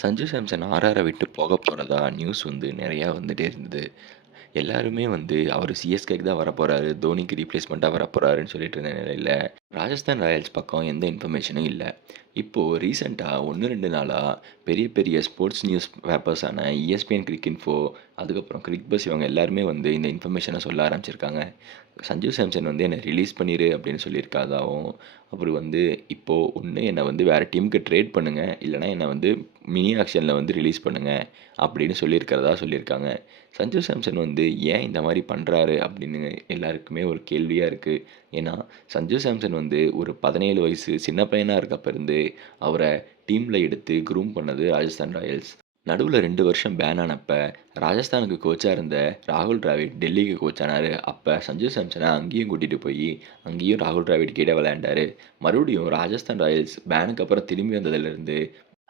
சஞ்சு சாம்சன் ஆர்ஆரை விட்டு போக போகிறதா நியூஸ் வந்து நிறையா வந்துகிட்டே இருந்தது. எல்லாருமே வந்து அவர் சிஎஸ்கேக்கு தான் வரப்போகிறாரு தோனிக்கு ரீப்ளேஸ்மெண்ட்டாக வரப்போகிறாருன்னு சொல்லிட்டு இருந்த நிலையில் ராஜஸ்தான் ராயல்ஸ் பக்கம் எந்த இன்ஃபர்மேஷனும் இல்லை. இப்போது ரீசெண்டாக ஒன்று ரெண்டு நாளாக பெரிய பெரிய ஸ்போர்ட்ஸ் நியூஸ் பேப்பர்ஸான இஎஸ்பிஎன் கிரிக் இன்ஃபோ அதுக்கப்புறம் கிரிக் பஸ் இவங்க எல்லாருமே வந்து இந்த இன்ஃபர்மேஷனை சொல்ல ஆரம்பிச்சிருக்காங்க. சஞ்சு சாம்சன் வந்து என்னை ரிலீஸ் பண்ணிடு அப்படின்னு சொல்லியிருக்காதாவும் அப்புறம் வந்து இப்போது ஒன்று என்னை வந்து வேறு டீமுக்கு ட்ரேட் பண்ணுங்கள் இல்லைனா என்னை வந்து மினி ஆக்ஷனில் வந்து ரிலீஸ் பண்ணுங்கள் அப்படின்னு சொல்லியிருக்கிறதா சொல்லியிருக்காங்க. சஞ்சு சாம்சன் வந்து ஏன் இந்த மாதிரி பண்ணுறாரு அப்படின்னு எல்லாருக்குமே ஒரு கேள்வியாக இருக்குது ஏன்னா சஞ்சு சாம்சன் வந்து ஒரு பதினேழு வயசு சின்ன பையனாக இருக்கப்ப இருந்து அவரை டீமில் எடுத்து க்ரூம் பண்ணது ராஜஸ்தான் ராயல்ஸ். நடுவில் ரெண்டு வருஷம் பேன் ஆனப்போ ராஜஸ்தானுக்கு கோச்சாக இருந்த ராகுல் டிராவிட் டெல்லிக்கு கோச் ஆனார். அப்போ சஞ்சு சாம்சனை அங்கேயும் கூட்டிகிட்டு போய் அங்கேயும் ராகுல் டிராவிட் கிட்டே விளையாண்டார். மறுபடியும் ராஜஸ்தான் ராயல்ஸ் பேனுக்கு அப்புறம் திரும்பி வந்ததுலேருந்து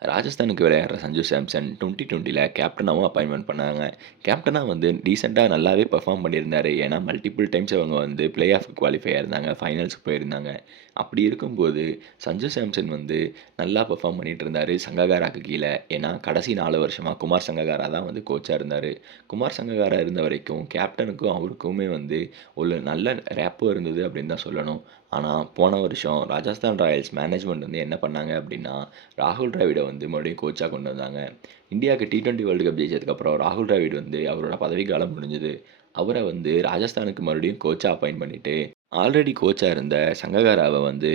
ராஜஸ்தானுக்கு விளையாடுற சஞ்சு சாம்சன் டுவெண்ட்டி டுவெண்ட்டியில் கேப்டனாகவும் அப்பாயின்மெண்ட் பண்ணாங்க. கேப்டனாக வந்து டீசெண்டாக நல்லாவே பர்ஃபார்ம் பண்ணியிருந்தார். ஏன்னா மல்டிபிள் டைம்ஸ் அவங்க வந்து பிளே ஆஃப் குவாலிஃபை ஆயிருந்தாங்க ஃபைனல்ஸுக்கு போயிருந்தாங்க. அப்படி இருக்கும்போது சஞ்சு சாம்சன் வந்து நல்லா பர்ஃபார்ம் பண்ணிகிட்டு இருந்தார் சங்ககாராக்கு கீழே. ஏன்னா கடைசி நாலு வருஷமாக குமார் சங்ககாரா தான் வந்து கோச்சாக இருந்தார். குமார் சங்ககாரா இருந்த வரைக்கும் கேப்டனுக்கும் அவருக்குமே வந்து ஒரு நல்ல ரேப்போ இருந்தது அப்படின்னு தான் சொல்லணும். ஆனால் போன வருஷம் ராஜஸ்தான் ராயல்ஸ் மேனேஜ்மெண்ட் வந்து என்ன பண்ணாங்க அப்படின்னா ராகுல் டிராவிடை வந்து மறுபடியும் கோச்சாக கொண்டு வந்தாங்க. இந்தியாவுக்கு டி ட்வெண்ட்டி வேர்ல்டு கப் ஜெயிச்சதுக்கப்புறம் ராகுல் டிராவிட் வந்து அவரோட பதவிக்காலம் முடிஞ்சது. அவரை வந்து ராஜஸ்தானுக்கு மறுபடியும் கோச்சாக அப்பாயிண்ட் பண்ணிவிட்டு ஆல்ரெடி கோச்சாக இருந்த சங்ககாராவை வந்து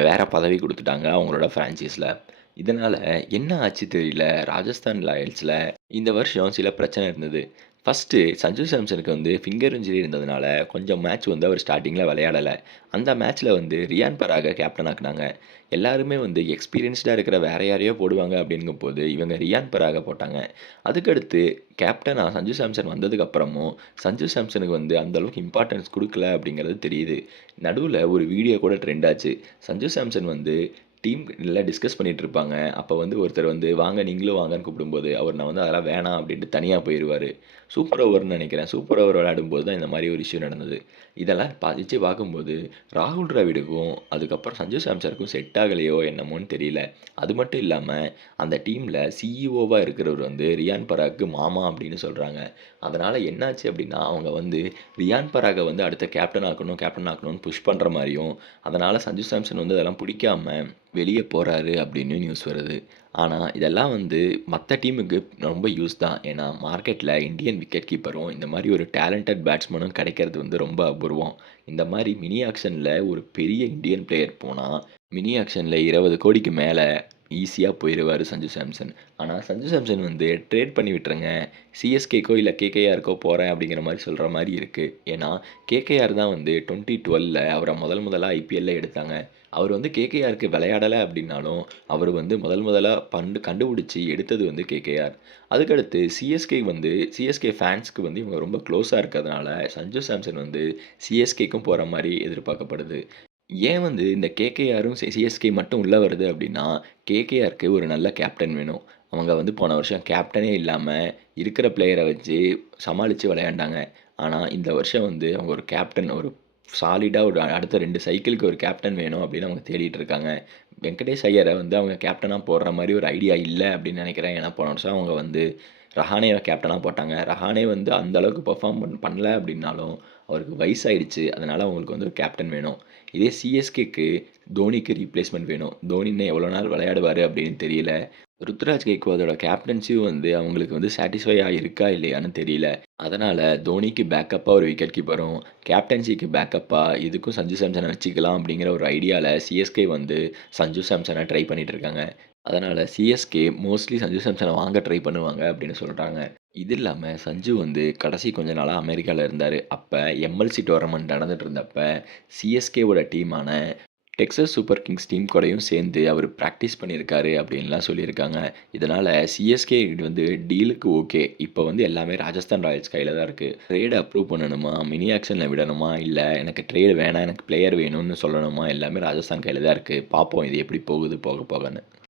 வேறு பதவி கொடுத்துட்டாங்க அவங்களோட ஃப்ரான்ச்சைஸில் இதனால் என்ன ஆச்சு தெரியல ராஜஸ்தான் ராயல்ஸில் இந்த வருஷம் சில பிரச்சனை இருந்தது. ஃபஸ்ட்டு சஞ்சு சாம்சனுக்கு வந்து ஃபிங்கர் இன்ஜுரி இருந்ததுனால கொஞ்சம் மேட்ச் வந்து அவர் ஸ்டார்டிங்கில் விளையாடலை. அந்த மேட்ச்சில் வந்து ரியான் பராக கேப்டன் ஆக்குனாங்க. எல்லாருமே வந்து எக்ஸ்பீரியன்ஸ்டாக இருக்கிற வேற யாரையோ போடுவாங்க அப்படிங்கும் போது இவங்க ரியான் பராக போட்டாங்க. அதுக்கடுத்து கேப்டனாக சஞ்சு சாம்சன் வந்ததுக்கப்புறமும் சஞ்சு சாம்சனுக்கு வந்து அந்தளவுக்கு இம்பார்ட்டன்ஸ் கொடுக்கல அப்படிங்கிறது தெரியுது. நடுவில் ஒரு வீடியோ கூட ட்ரெண்ட் ஆச்சு. சஞ்சு சாம்சன் வந்து டீம் நல்லா டிஸ்கஸ் பண்ணிகிட்டு இருப்பாங்க அப்போ வந்து ஒருத்தர் வந்து வாங்க நீங்களும் வாங்கன்னு கூப்பிடும்போது அவர் நான் வந்து அதெல்லாம் வேணாம் அப்படின்ட்டு தனியாக போயிடுவார் சூப்பர் ஓவர்னு நினைக்கிறேன். சூப்பர் ஓவர் விளையாடும்போது தான் இந்த மாதிரி ஒரு இஷ்யூ நடந்தது. இதெல்லாம் பதிச்சு பார்க்கும்போது ராகுல் டிராவிடுக்கும் அதுக்கப்புறம் சஞ்சு சாம்சனுக்கும் செட் ஆகலையோ என்னமோன்னு தெரியல. அது மட்டும் இல்லாமல் அந்த டீமில் சிஇஓவாக இருக்கிறவர் வந்து ரியான் பராக்கு மாமா அப்படின்னு சொல்கிறாங்க அதனால் என்னாச்சு அப்படின்னா அவங்க வந்து ரியான் பராகை வந்து அடுத்த கேப்டன் ஆக்கணும் கேப்டன் ஆக்கணும்னு புஷ் பண்ணுற மாதிரியும் அதனால் சஞ்சு சாம்சன் வந்து அதெல்லாம் பிடிக்காம வெளியே போகிறாரு அப்படின்னு நியூஸ் வருது. ஆனால் இதெல்லாம் வந்து மற்ற டீமுக்கு ரொம்ப யூஸ் தான். ஏன்னா மார்க்கெட்டில் இந்தியன் விக்கெட் கீப்பரும் இந்த மாதிரி ஒரு டேலண்டட் பேட்ஸ்மேனும் கிடைக்கிறது வந்து ரொம்ப அபூர்வம். இந்த மாதிரி மினி ஆக்ஷனில் ஒரு பெரிய இந்தியன் பிளேயர் போனால் மினி ஆக்ஷனில் இருபது கோடிக்கு மேலே ஈஸியாக போயிடுவார் சஞ்சு சாம்சன். ஆனால் சஞ்சு சாம்சன் வந்து ட்ரேட் பண்ணி விட்டுருங்க. சிஎஸ்கேக்கோ இல்லை கேகேஆருக்கோ போகிறேன் அப்படிங்கிற மாதிரி சொல்கிற மாதிரி இருக்குது ஏன்னா கேகேஆர் தான் வந்து டுவெண்ட்டி டுவெலில் அவரை முதல் முதலாக ஐபிஎல்ல எடுத்தாங்க. அவர் வந்து கேகேஆருக்கு விளையாடலை அப்படின்னாலும் அவர் வந்து முதல் முதலாக பண்டு கண்டுபிடிச்சி எடுத்தது வந்து கேகேஆர் அதுக்கடுத்து சிஎஸ்கே வந்து சிஎஸ்கே ஃபேன்ஸ்க்கு வந்து இவங்க ரொம்ப க்ளோஸாக இருக்கிறதுனால சஞ்சு சாம்சன் வந்து சிஎஸ்கேக்கும் போகிற மாதிரி எதிர்பார்க்கப்படுது. ஏன் வந்து இந்த கேகேஆரும் சிஎஸ்கே மட்டும் உள்ளே வருது அப்படின்னா கேகேஆருக்கு ஒரு நல்ல கேப்டன் வேணும். அவங்க வந்து போன வருஷம் கேப்டனே இல்லாமல் இருக்கிற பிளேயரை வச்சு சமாளித்து விளையாண்டாங்க. ஆனால் இந்த வருஷம் வந்து அவங்க ஒரு கேப்டன் ஒரு சாலிடாக ஒரு அடுத்த ரெண்டு சைக்கிளுக்கு ஒரு கேப்டன் வேணும் அப்படின்னு அவங்க தேடிட்டு இருக்காங்க. வெங்கடேஷ் ஐயரை வந்து அவங்க கேப்டனாக போடுற மாதிரி ஒரு ஐடியா இல்லை அப்படின்னு நினைக்கிறேன். ஏன்னா போன வருஷம் அவங்க வந்து ரஹானே கேப்டனாக போட்டாங்க. ரஹானே வந்து அந்த அளவுக்கு பெர்ஃபார்ம் பண் பண்ணல அப்படின்னாலும் அவருக்கு வயசாயிடுச்சு. அதனால் அவங்களுக்கு வந்து ஒரு கேப்டன் வேணும். இதே சிஎஸ்கேக்கு தோனிக்கு ரீப்ளேஸ்மெண்ட் வேணும். தோனின்னு எவ்வளோ நாள் விளையாடுவார் அப்படின்னு தெரியல. ருத்ராஜ் கேக்வாதோட கேப்டன்சியும் வந்து அவங்களுக்கு வந்து சாட்டிஸ்ஃபையாக இருக்கா இல்லையான்னு தெரியல. அதனால் தோனிக்கு பேக்கப்பாக ஒரு விக்கெட் கீப்பரும் கேப்டன்சிக்கு பேக்கப்பாக இதுக்கும் சஞ்சு சாம்சனை வச்சுக்கலாம் அப்படிங்கிற ஒரு ஐடியாவில் சிஎஸ்கே வந்து சஞ்சு சாம்சனை ட்ரை பண்ணிகிட்டு இருக்காங்க. அதனால் சிஎஸ்கே மோஸ்ட்லி சஞ்சு சாம்சனை வாங்க ட்ரை பண்ணுவாங்க அப்படின்னு சொல்கிறாங்க இது இல்லாமல் சஞ்சு வந்து கடைசி கொஞ்ச நாளாக அமெரிக்காவில் இருந்தார். அப்போ எம்எல்சி டோர்னமெண்ட் நடந்துகிட்டு இருந்தப்போ சிஎஸ்கேவோட டீமான டெக்ஸஸ் சூப்பர் கிங்ஸ் டீம் கூடயும் சேர்ந்து அவர் ப்ராக்டிஸ் பண்ணியிருக்காரு அப்படின்லாம் சொல்லியிருக்காங்க. இதனால் சிஎஸ்கே வந்து டீலுக்கு ஓகே இப்போ வந்து எல்லாமே ராஜஸ்தான் ராயல்ஸ் கையில் தான் இருக்குது ட்ரேடை அப்ரூவ் பண்ணணுமா? மினி ஆக்ஷனில் விடணுமா? இல்லை எனக்கு ட்ரேடு வேணாம் எனக்கு பிளேயர் வேணும்னு சொல்லணுமா? எல்லாமே ராஜஸ்தான் கையில் தான் இருக்குது பார்ப்போம் இது எப்படி போகுது போக போகன்னு.